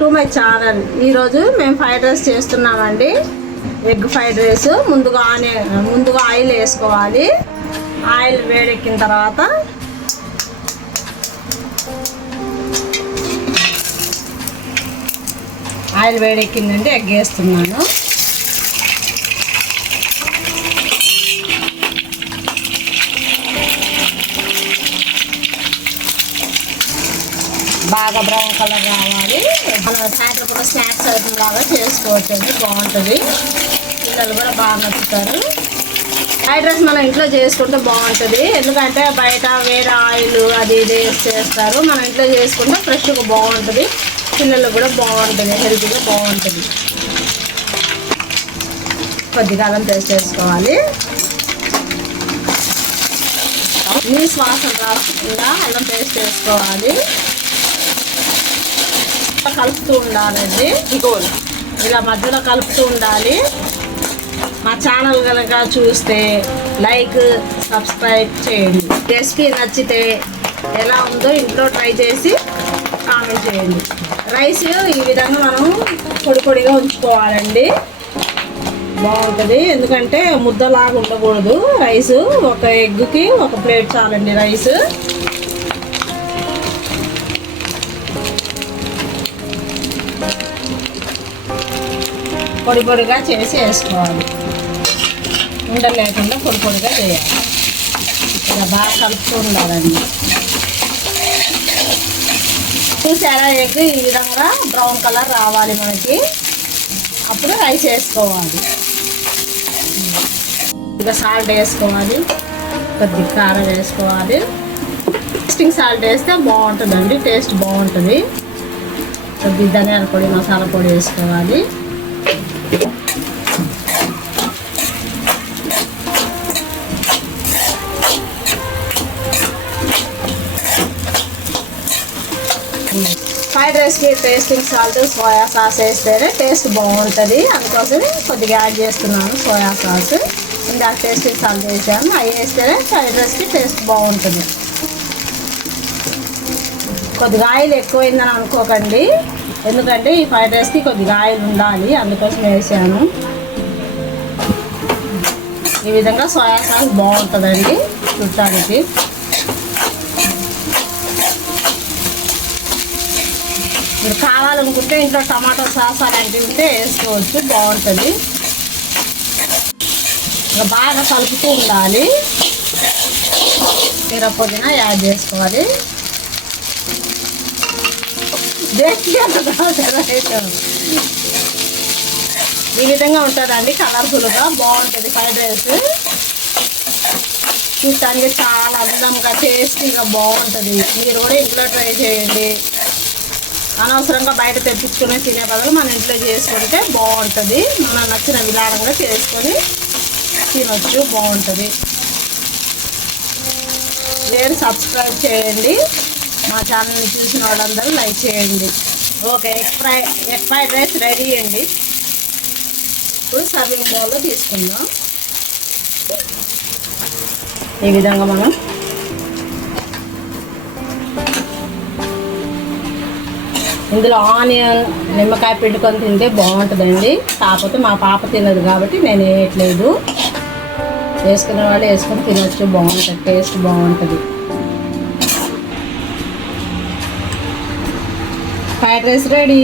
To my channel. ఈరోజు మేము fried rice చేస్తున్నామండి. Egg fried rice. ముందుగా ఆయిల్ వేసుకోవాలి. ఆయిల్ వేడెక్కిన తర్వాత ఆయిల్ వేడెక్కిందంటే ఎగ్ వేస్తున్నాను. బాగా బ్రౌన్ కలర్ రావాలి. మనం సాయంత్రం కూడా స్నాక్స్ ఐటమ్ లాగా చేసుకోవచ్చు అండి, బాగుంటుంది. పిల్లలు కూడా బాగా నచ్చుతారు. ఫ్రైడ్ రైస్ మనం ఇంట్లో చేసుకుంటే బాగుంటుంది. ఎందుకంటే బయట వేరే ఆయిల్ అది ఇది వేసి చేస్తారు. మనం ఇంట్లో చేసుకుంటే ఫ్రెష్గా బాగుంటుంది. పిల్లలకు కూడా బాగుంటుంది, హెల్తీగా బాగుంటుంది. కొద్దిగా అల్లం పేస్ట్ వేసుకోవాలి. నీసు వాసన రాకుండా అల్లం పేస్ట్ వేసుకోవాలి. కలుపుతూ ఉండాలండి. ఇలా మధ్యలో కలుపుతూ ఉండాలి. మా ఛానల్ కనుక చూస్తే లైక్ సబ్స్క్రైబ్ చేయండి. రెసిపీ నచ్చితే ఎలా ఉందో ఇంట్లో ట్రై చేసి కామెంట్ చేయండి. రైస్ ఈ విధంగా మనం పొడి పొడిగా ఉంచుకోవాలండి, బాగుంటుంది. ఎందుకంటే ముద్దలాగా ఉండకూడదు రైస్. ఒక ఎగ్కి ఒక ప్లేట్ చాలండి రైస్. పొడి పొడిగా చేసి వేసుకోవాలి. ఉండలు లేకుండా పొడి పొడిగా చేయాలి. ఇలా బాగా కలుపుతూ ఉండాలండి. చూసారా, ఎగ్ ఈ విధంగా బ్రౌన్ కలర్ రావాలి మనకి. అప్పుడు రైస్ వేసుకోవాలి. ఇక సాల్ట్ వేసుకోవాలి, కొద్ది కారం వేసుకోవాలి. టేస్టింగ్ సాల్ట్ వేస్తే బాగుంటుందండి, టేస్ట్ బాగుంటుంది. కొద్ది ధనియాల పొడి, మసాలా పొడి వేసుకోవాలి. ఫ్రైడ్ రైస్కి టేస్టింగ్ సాల్ట్, సోయా సాస్ వేస్తేనే టేస్ట్ బాగుంటుంది. అందుకోసం కొద్దిగా యాడ్ చేస్తున్నాను సోయా సాస్. ఇందాక టేస్టింగ్ సాల్ట్ వేసాను, అవి వేస్తేనే ఫ్రైడ్ రైస్కి టేస్ట్ బాగుంటుంది. కొద్దిగా ఆయిల్ ఎక్కువైందని అనుకోకండి, ఎందుకంటే ఈ ఫ్రైడ్ రైస్కి కొద్దిగా ఆయిల్ ఉండాలి, అందుకోసం వేసాను. ఈ విధంగా సోయా సాస్ బాగుంటుందండి చూడటానికి. మీరు కావాలనుకుంటే ఇంట్లో టమాటో సాస్ అలాంటివి ఉంటే వేసుకోవచ్చు, బాగుంటుంది. ఇంకా బాగా కలుపుతూ ఉండాలి. పుదీనా యాడ్ చేసుకోవాలి. ఈ విధంగా ఉంటుందండి, కలర్ఫుల్గా బాగుంటుంది ఫ్రైడ్ రైస్. చూడటానికి చాలా అందంగా టేస్టీగా బాగుంటుంది. మీరు కూడా ఇంట్లో ట్రై చేయండి. అనవసరంగా బయట తెప్పించుకునే తినే బదులు మన ఇంట్లో చేసుకుంటే బాగుంటుంది. మనం నచ్చిన విధానంగా చేసుకొని తినొచ్చు, బాగుంటుంది. మీరు సబ్స్క్రైబ్ చేయండి. మా ఛానల్ని చూసిన వాళ్ళందరూ లైక్ చేయండి. Okay, egg fried rice ready అండి. ఇప్పుడు సర్వింగ్ బౌల్లో తీసుకుందాం. ఈ విధంగా మనం ఇందులో ఆనియన్, నిమ్మకాయ పిండుకొని తింటే బాగుంటుందండి. కాకపోతే మా పాప తినదు కాబట్టి నేను వేయట్లేదు. వేసుకునే వాళ్ళు వేసుకొని తినచ్చు, బాగుంటుంది, టేస్ట్ బాగుంటుంది. Fried rice ready.